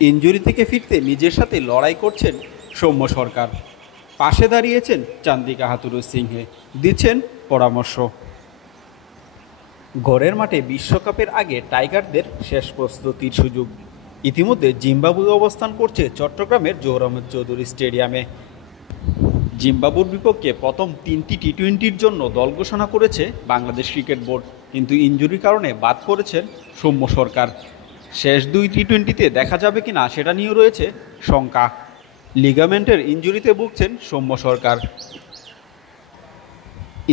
Injury থেকে ফিরতে নিজের সাথে লড়াই করছেন সৌম্য সরকার। পাশে দাঁড়িয়েছেন চান্দিকা হাথুরুসিংহে, সিংহে দিচ্ছেন পরামর্শ। ঘরের মাঠে বিশ্বকাপের আগে টাইগারদের শেষ প্রস্তুতির সুযোগ। ইতিমধ্যে জিম্বাবুয়ে অবস্থান করছে চট্টগ্রামের জহুর আহমেদ চৌধুরী স্টেডিয়ামে। জিম্বাবুর বিপক্ষে প্রথম 3টি টি-20-র জন্য দল ঘোষণা করেছে বাংলাদেশ ক্রিকেট বোর্ড, কিন্তু ইনজুরির কারণে বাদ পড়েছেন সৌম্য সরকার। শেষ 2 টি-20তে দেখা যাবে কিনা সেটা নিয়েও রয়েছে শঙ্কা। লিগামেন্টের ইনজুরিতে ভুগছেন সৌম্য সরকার।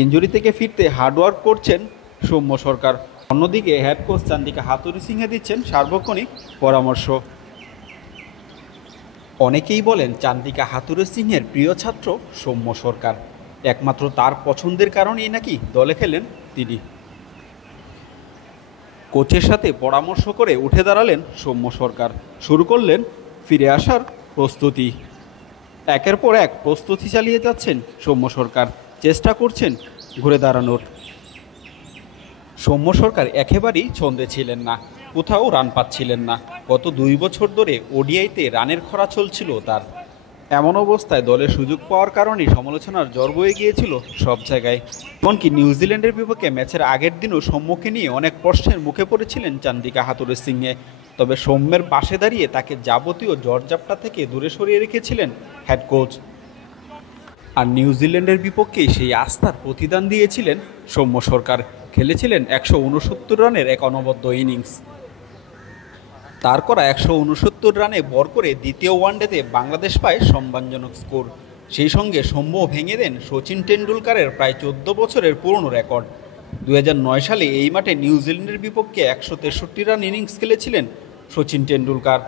ইনজুরি থেকে ফিরতে হার্ডওয়ার্ক করছেন সৌম্য সরকার। অন্যদিকে হেড কোচ চান্দিকা হাথুরুসিংহে দিচ্ছেন সার্বক্ষণিক পরামর্শ। অনেকেই বলেন চান্দিকা হাথুরুসিংহের প্রিয় ছাত্র সৌম্য সরকার, একমাত্র তার পছন্দের কারণেই নাকি দলে খেলেন তিনি। কোচের সাথে পরামর্শ করে উঠে দাঁড়ালেন সৌম্য সরকার, শুরু করলেন ফিরে আসার প্রস্তুতি। একের পর এক প্রস্তুতি চালিয়ে যাচ্ছেন সৌম্য সরকার, চেষ্টা করছেন ঘুরে দাঁড়ানোর। সৌম্য সরকার একেবারেই ছন্দে ছিলেন না, কোথাও রান পাচ্ছিলেন না। গত 2 বছর ধরে ওডিআইতে রানের খরা চলছিল তার। এমন অবস্থায় দলে সুযোগ পাওয়ার কারণে সমালোচনার ঝড় বয়ে গিয়েছিল সব জায়গায়। এমনকি নিউজিল্যান্ডের বিপক্ষে ম্যাচের আগের দিনও সৌম্যকে নিয়ে অনেক প্রশ্নের মুখে পড়েছিলেন চান্দিকা হাথুরুসিংহে। তবে সৌম্যের পাশে দাঁড়িয়ে তাকে যাবতীয় ঝড়ঝাপটা থেকে দূরে সরিয়ে রেখেছিলেন হেড কোচ। আর নিউজিল্যান্ডের বিপক্ষে সেই আস্থার প্রতিদান দিয়েছিলেন সৌম্য সরকার। খেলেছিলেন 169 রানের এক অনবদ্য ইনিংস। তার করা 169 রানে ভর করে দ্বিতীয় ওয়ানডেতে বাংলাদেশ পায় সম্মানজনক স্কোর। সেই সঙ্গে সৌম্য ভেঙে দেন শচীন টেন্ডুলকারের প্রায় 14 বছরের পুরনো রেকর্ড। 2009 সালে এই মাঠে নিউজিল্যান্ডের বিপক্ষে 163 রান ইনিংস খেলেছিলেন শচীন টেন্ডুলকার।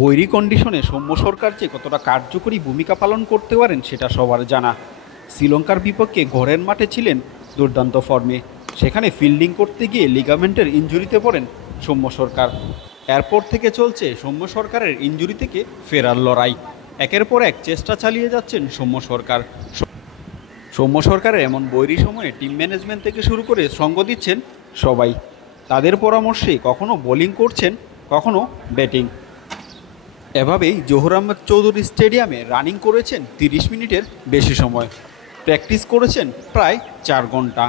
বৈরী কন্ডিশনে সৌম্য সরকার যে কতটা কার্যকরী ভূমিকা পালন করতে পারেন সেটা সবার জানা। শ্রীলঙ্কার বিপক্ষে ঘরের মাঠে ছিলেন দুর্দান্ত ফর্মে, সেখানে ফিল্ডিং করতে গিয়ে লিগামেন্টের ইনজুরিতে পড়েন সৌম্য সরকার। এরপর থেকে চলছে সৌম্য সরকারের ইনজুরি থেকে ফেরার লড়াই। একের পর এক চেষ্টা চালিয়ে যাচ্ছেন সৌম্য সরকার। সৌম্য সরকারের এমন বৈরী সময়ে টিম ম্যানেজমেন্ট থেকে শুরু করে সঙ্গ দিচ্ছেন সবাই। তাদের পরামর্শে কখনো বোলিং করছেন, কখনো ব্যাটিং। এভাবেই জহুর আহমেদ চৌধুরী স্টেডিয়ামে রানিং করেছেন 30 মিনিটের বেশি সময়। প্র্যাকটিস করেছেন প্রায় 4 ঘন্টা।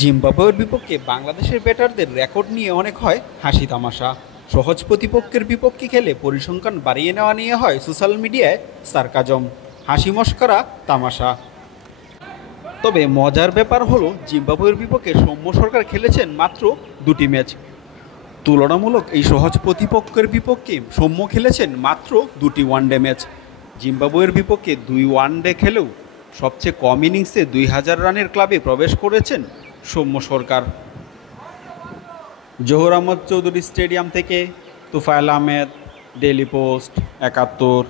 জিম্বাবুয়ের বিপক্ষে বাংলাদেশের ব্যাটারদের রেকর্ড নিয়ে অনেক হয় হাসি তামাশা। সহজ প্রতিপক্ষের বিপক্ষে খেলে পরিসংখ্যান বাড়িয়ে নেওয়া নিয়ে হয় সোশ্যাল মিডিয়ায় সার্কাজম, হাসি মশকরা, তামাশা। তবে মজার ব্যাপার হলো জিম্বাবুয়ের বিপক্ষে সৌম্য সরকার খেলেছেন মাত্র 2টি ম্যাচ। তুলনামূলক এই সহজ প্রতিপক্ষের বিপক্ষে সৌম্য খেলেছেন মাত্র 2টি ওয়ানডে ম্যাচ। জিম্বাবুয়ের বিপক্ষে 2 ওয়ানডে খেলেও সবচেয়ে কম ইনিংসে 2000 রানের ক্লাবে প্রবেশ করেছেন সৌম্য সরকার। জহুর আহমেদ চৌধুরী স্টেডিয়াম থেকে তোফায়েল আহমেদ, ডেইলি পোস্ট, 71।